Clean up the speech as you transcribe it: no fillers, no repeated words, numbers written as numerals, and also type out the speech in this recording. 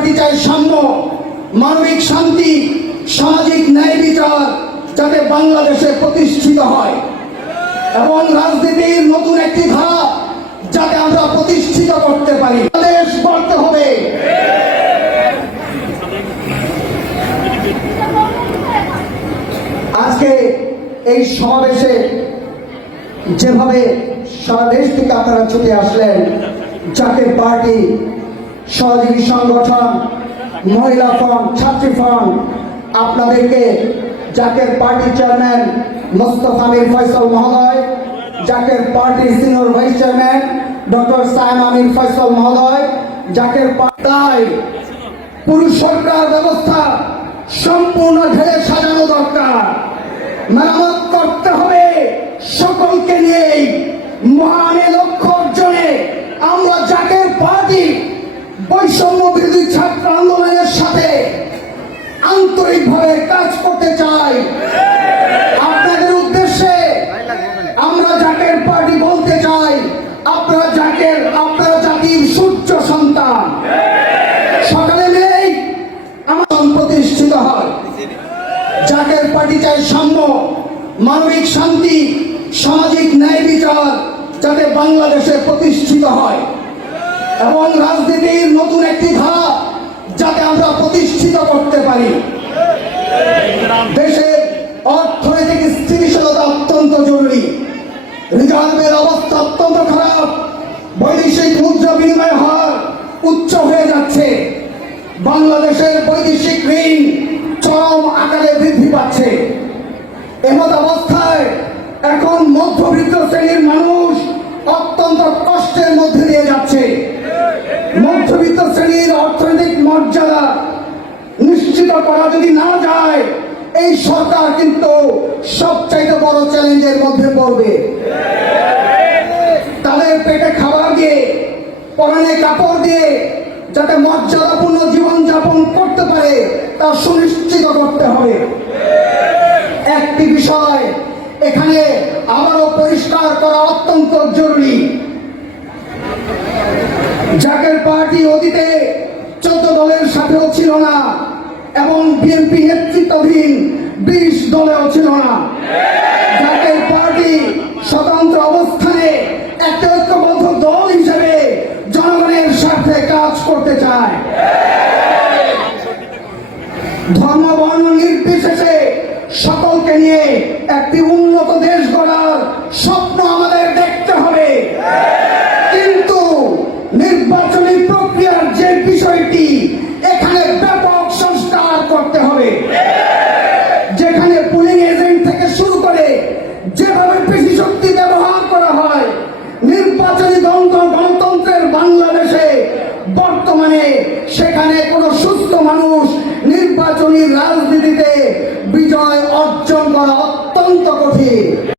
Party চায় সাম্য, মানবিক শান্তি, সামাজিক ন্যায় বিচার যাতে বাংলাদেশে প্রতিষ্ঠিত হয় এবং রাজনীতির নতুন একটি ধারা যাতে আমরা প্রতিষ্ঠিত করতে পারি। দেশ গড়তে হবে। আজকে এই সমাবেশে যেভাবে সারা দেশ থেকে আপনারা ছুটে আসলেন, জাতীয় পার্টি, সহযোগী সংগঠন, মহিলা ফ্রন্ট, ছাত্রী ফ্রন্ট, আপনাদেরকে জাতীয় পার্টির চেয়ারম্যান মোস্তফা আমির ফয়সাল মহোদয়, জাতীয় পার্টির senior vice chairman doctor Sayem Amir Faisal মহোদয়, জাতীয় পার্টি পুরুষ সরকার ব্যবস্থা সম্পূর্ণ ঢেলে সাজানো দরকার, মেরামত করতে হবে। সকলকে নিয়ে মহান লক্ষ্য অর্জনে আমরা জাতীয় পার্টি বৈষম্য বিরোধী ছাত্র আন্দোলনের সাথে আন্তরিকভাবে কাজ করতে চাই। আপনাদের উদ্দেশ্যে আমরা জাতীয় পার্টি বলতে চাই, আপনারা জাতির সূর্য সন্তান। সকালে নেই আমার প্রতিষ্ঠিত হয়। জাতীয় পার্টি চায় সাম্য, মানবিক শান্তি, সামাজিক ন্যায় বিচার যাতে বাংলাদেশে প্রতিষ্ঠিত হয় এবং রাজনীতির নতুন একটি ধারা যাতে আমরা প্রতিষ্ঠিত করতে পারি। দেশের অর্থনৈতিক স্থিতিশীলতা অত্যন্ত জরুরি। রিজার্ভের অবস্থা অত্যন্ত খারাপ। বৈদেশিক মুদ্রা বিনিময় হার উচ্চ হয়ে যাচ্ছে। বাংলাদেশের বৈদেশিক ঋণ চরম আকারে বৃদ্ধি পাচ্ছে। এমত অবস্থায় এখন মধ্যবিত্ত শ্রেণীর মানুষ অত্যন্ত কষ্টের মধ্যে দিয়ে যাচ্ছে। মধ্যবিত্ত শ্রেণীর অর্থনৈতিক মর্যাদা নিশ্চিত করা যদি না যায়, এই সরকার কিন্তু সবচাইতে বড় চ্যালেঞ্জের মধ্যে পড়বে। তাদের পেটে খাবার দিয়ে, পরনে কাপড় দিয়ে যাতে মর্যাদাপূর্ণ জীবনযাপন করতে পারে তা সুনিশ্চিত করতে হবে। একটি বিষয় এখানে আবারও পরিষ্কার করা অত্যন্ত জরুরি। জাতীয় পার্টি অতীতে 14 দলের সাথেও ছিল না এবং বিএনপি নেতৃত্বাধীন 20 দলেও ছিল না। জাতীয় পার্টি স্বতন্ত্র অবস্থানে একটা ঐক্যবদ্ধ দল হিসেবে জনগণের স্বার্থে কাজ করতে চায়। ধর্ম বর্ণ নির্বিশেষে সকলকে নিয়ে একটি উন্নত দেশ গড়ার স্বপ্ন আমাদের দেখতে হবে। কিন্তু নির্বাচনী প্রক্রিয়ার যে বিষয়টি, এখানে ব্যাপক সংস্কার করতে হবে। যেখানে পুলিং এজেন্ট থেকে শুরু করে যেভাবে পেশি শক্তি ব্যবহার করা হয়, নির্বাচনী গণতন্ত্রের বাংলাদেশে বর্তমানে সেখানে কোন সুস্থ মানুষ নির্বাচনী রাজনীতিতে বিজয় অর্জন করা